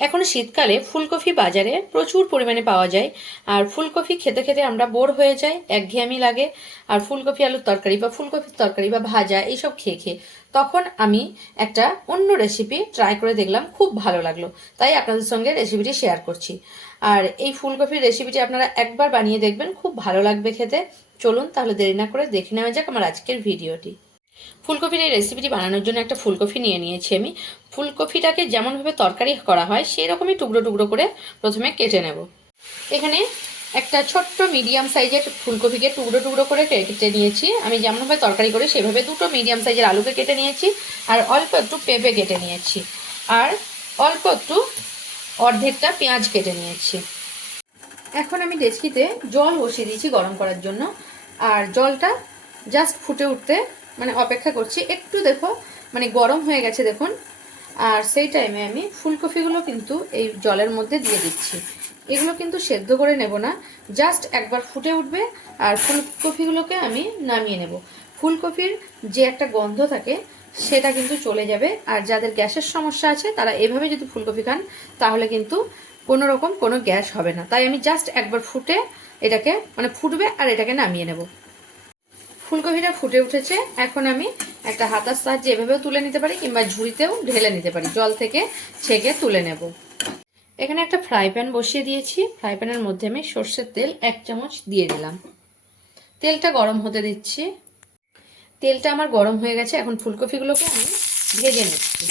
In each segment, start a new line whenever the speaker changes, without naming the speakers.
এখন শীতকালে ফুলকপি বাজারে প্রচুর পরিমাণে পাওয়া যায়। আর ফুলকপি খেতে খেতে আমরা বোর হয়ে যাই, একঘেয়েমি লাগে। আর ফুলকপি আলুর তরকারি বা ফুলকপির তরকারি বা ভাজা এইসব খেয়ে খেয়ে তখন আমি একটা অন্য রেসিপি ট্রাই করে দেখলাম, খুব ভালো লাগল। তাই আপনাদের সঙ্গে রেসিপিটি শেয়ার করছি। আর এই ফুলকপির রেসিপিটি আপনারা একবার বানিয়ে দেখবেন, খুব ভালো লাগবে খেতে। চলুন তাহলে দেরি না করে দেখে নেওয়া যাক আমার আজকের ভিডিওটি ফুলকপির এই রেসিপিটি বানানোর জন্য একটা ফুলকপি নিয়ে নিয়েছি আমি। ফুলকপিটাকে যেমনভাবে তরকারি করা হয় সেই রকমই টুকরো টুকরো করে প্রথমে কেটে নেব। এখানে একটা ছোট্ট মিডিয়াম সাইজের ফুলকপিকে টুকরো টুকরো করে কেটে নিয়েছি। আমি যেমনভাবে তরকারি করে, সেভাবে দুটো মিডিয়াম সাইজের আলুকে কেটে নিয়েছি আর অল্প একটু পেঁপে কেটে নিয়েছি। আর অল্প একটু অর্ধেকটা পেঁয়াজ কেটে নিয়েছি। এখন আমি ডেচকিতে জল বসিয়ে দিয়েছি গরম করার জন্য। আর জলটা জাস্ট ফুটে উঠতে মানে অপেক্ষা করছি। একটু দেখো মানে গরম হয়ে গেছে দেখুন। আর সেই টাইমে আমি ফুলকপিগুলো কিন্তু এই জলের মধ্যে দিয়ে দিচ্ছি। এগুলো কিন্তু সেদ্ধ করে নেব না জাস্ট একবার ফুটে উঠবে আর ফুলকপিগুলোকে আমি নামিয়ে নেব। ফুলকপির যে একটা গন্ধ থাকে, সেটা কিন্তু চলে যাবে। আর যাদের গ্যাসের সমস্যা আছে, তারা এভাবে যদি ফুলকপি খান, তাহলে কিন্তু কোনো রকম কোনো গ্যাস হবে না। তাই আমি জাস্ট একবার ফুটে এটাকে মানে ফুটবে আর এটাকে নামিয়ে নেব। ফুলকপিটা ফুটে উঠেছে। এখন আমি একটা হাতার সাহায্যে এভাবেও তুলে নিতে পারি কিংবা ঝুড়িতেও ঢেলে নিতে পারি। জল থেকে ছেঁকে তুলে নেব। এখানে একটা ফ্রাই প্যান বসিয়ে দিয়েছি। ফ্রাই প্যানের মধ্যে আমি সর্ষের তেল এক চামচ দিয়ে দিলাম। তেলটা গরম হতে দিচ্ছি। তেলটা আমার গরম হয়ে গেছে। এখন ফুলকপিগুলোকে আমি ভেজে নিচ্ছি।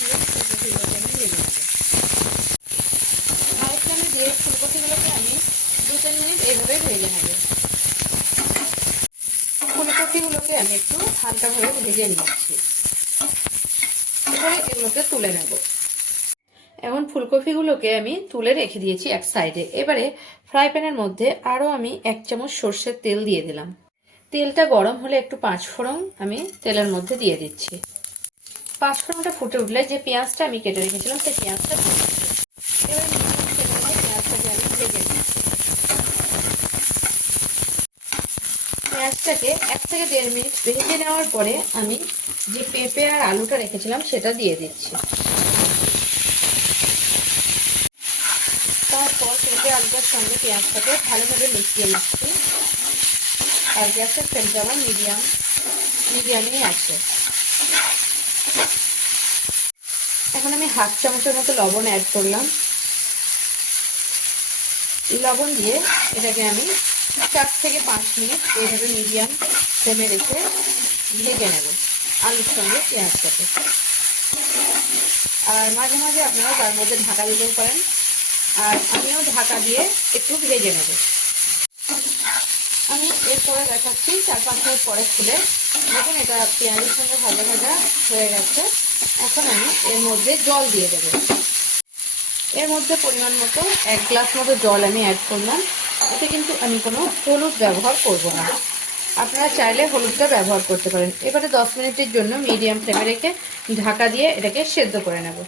দিয়ে ফুলকপিগুলোকে আমি ভেজে দিয়ে ফুলকপিগুলোকে আমি দু তিন মিনিট এভাবে ভেজে নেব। ফুলকপিগুলোকে আমি একটু হালকাভাবে ভেজে নিচ্ছি। এবারে এগুলোকে তুলে নেব। এখন ফুলকপিগুলোকে আমি তুলে রেখে দিয়েছি এক সাইডে। এবারে ফ্রাই প্যানের মধ্যে আরও আমি এক চামচ সর্ষের তেল দিয়ে দিলাম। তেলটা গরম হলে একটু পাঁচ ফোড়ন আমি তেলের মধ্যে দিয়ে দিচ্ছি। পাঁচ ফোড়নটা ফুটে উঠলে যে পেঁয়াজটা আমি কেটে রেখেছিলাম, সেই পেঁয়াজটা এবারে পেঁয়াজটাকে আমি ভেজে নিচ্ছি পেঁয়াজটাকে এক থেকে দেড় মিনিট ভেজে নেওয়ার পরে আমি যে পেঁপে আর আলুটা রেখেছিলাম সেটা দিয়ে দিচ্ছি। তারপর পেঁপে আলুটার সঙ্গে পেঁয়াজটাকে ভালোভাবে মিশিয়ে নিচ্ছি। আর গ্যাসের ফ্লেমটা আমার মিডিয়াম, মিডিয়ামেই আছে। এখন আমি হাফ চামচের মতো লবণ অ্যাড করলাম। লবণ দিয়ে এটাকে আমি চার থেকে পাঁচ মিনিট এইভাবে মিডিয়াম ফ্লেমে রেখে ভেজে নেব আলুর সঙ্গে পেঁয়াজটাকে। আর মাঝে মাঝে আপনারা তার মধ্যে ঢাকা দিতেও পারেন। আর আমিও ঢাকা দিয়ে একটু ভেজে নেব। আমি এরপরে দেখাচ্ছি চার পাঁচ মিনিট পরে খুলে। দেখুন এটা পেঁয়াজের সঙ্গে ভাজা ভাজা হয়ে গেছে। এখন আমি এর মধ্যে জল দিয়ে দেবো। এর মধ্যে পরিমাণ মতো এক গ্লাস মতো জল আমি অ্যাড করলাম। এতে কিন্তু আমি কোনো হলুদ ব্যবহার করব না। আপনারা চাইলে হলুদটা ব্যবহার করতে পারেন। এবারে দশ মিনিটের জন্য মিডিয়াম ফ্লেমে রেখে ঢাকা দিয়ে এটাকে সেদ্ধ করে নেব।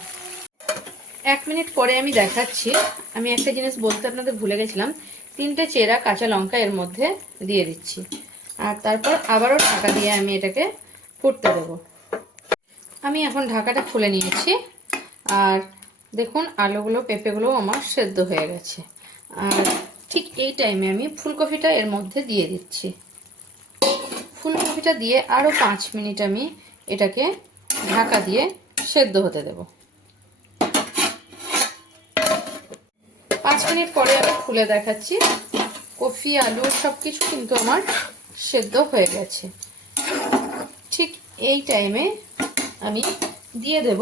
এক মিনিট পরে আমি দেখাচ্ছি। আমি একটা জিনিস বলতে আপনাদের ভুলে গেছিলাম। তিনটে চেরা কাঁচা লঙ্কা এর মধ্যে দিয়ে দিচ্ছি। আর তারপর আবারও ঢাকা দিয়ে আমি এটাকে ফুটতে দেবো। আমি এখন ঢাকাটা খুলে নিয়েছি। আর দেখুন, আলুগুলো পেঁপেগুলো আমার সেদ্ধ হয়ে গেছে। আর ঠিক এই টাইমে আমি ফুলকপিটা এর মধ্যে দিয়ে দিচ্ছি। ফুলকপিটা দিয়ে আরও পাঁচ মিনিট আমি এটাকে ঢাকা দিয়ে সেদ্ধ হতে দেব। পাঁচ মিনিট পরে আমি খুলে দেখাচ্ছি। কফি, আলু সব কিছু কিন্তু আমার সেদ্ধ হয়ে গেছে। ঠিক এই টাইমে আমি দিয়ে দেব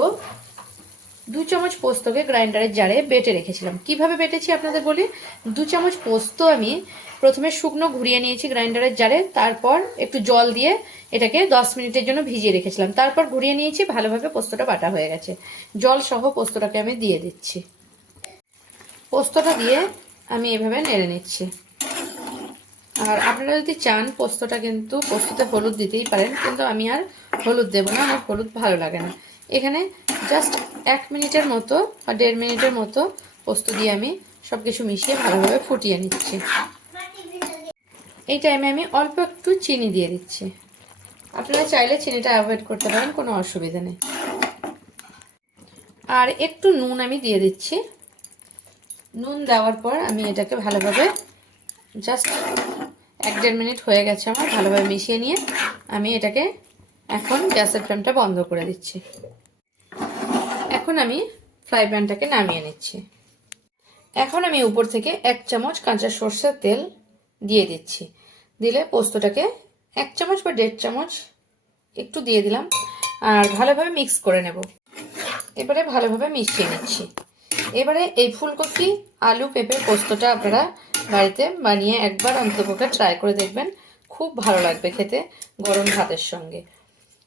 দু চামচ পোস্তকে গ্রাইন্ডারের জারে বেটে রেখেছিলাম। কীভাবে বেটেছি আপনাদের বলি? দু চামচ পোস্ত আমি প্রথমে শুকনো ঘুরিয়ে নিয়েছি গ্রাইন্ডারের জারে, তারপর একটু জল দিয়ে এটাকে দশ মিনিটের জন্য ভিজিয়ে রেখেছিলাম। তারপর ঘুরিয়ে নিয়েছি, ভালোভাবে পোস্তটা বাটা হয়ে গেছে। জল সহ পোস্তটাকে আমি দিয়ে দিচ্ছি। পোস্তটা দিয়ে আমি এভাবে নেড়ে নিচ্ছি। আর আপনারা যদি চান, পোস্তটা কিন্তু, পোস্ততে হলুদ দিতেই পারেন, কিন্তু আমি আর হলুদ দেবো না, আমার হলুদ ভালো লাগে না। এখানে জাস্ট এক মিনিটের মতো বা দেড় মিনিটের মতো পোস্ত দিয়ে আমি সব কিছু মিশিয়ে ভালোভাবে ফুটিয়ে নিচ্ছি। এই টাইমে আমি অল্প একটু চিনি দিয়ে দিচ্ছি। আপনারা চাইলে চিনিটা অ্যাভয়েড করতে পারেন, কোনো অসুবিধা নেই। আর একটু নুন আমি দিয়ে দিচ্ছি। নুন দেওয়ার পর আমি এটাকে ভালোভাবে জাস্ট এক দেড় মিনিট হয়ে গেছে আমার, ভালোভাবে মিশিয়ে নিয়ে আমি এটাকে এখন গ্যাসের ফ্লেমটা বন্ধ করে দিচ্ছি। এখন আমি ফ্রাই প্যানটাকে নামিয়ে নিচ্ছি। এখন আমি উপর থেকে এক চামচ কাঁচা সর্ষের তেল দিয়ে দিচ্ছি। দিলে পোস্তটাকে এক চামচ বা দেড় চামচ একটু দিয়ে দিলাম আর ভালোভাবে মিক্স করে নেব। এবারে ভালোভাবে মিশিয়ে নিচ্ছি। এবারে এই ফুলকপি, আলু পেঁপে পোস্তটা আপনারা বাড়িতে বানিয়ে একবার অন্তপক্ষে ট্রাই করে দেখবেন। খুব ভালো লাগবে খেতে গরম ভাতের সঙ্গে।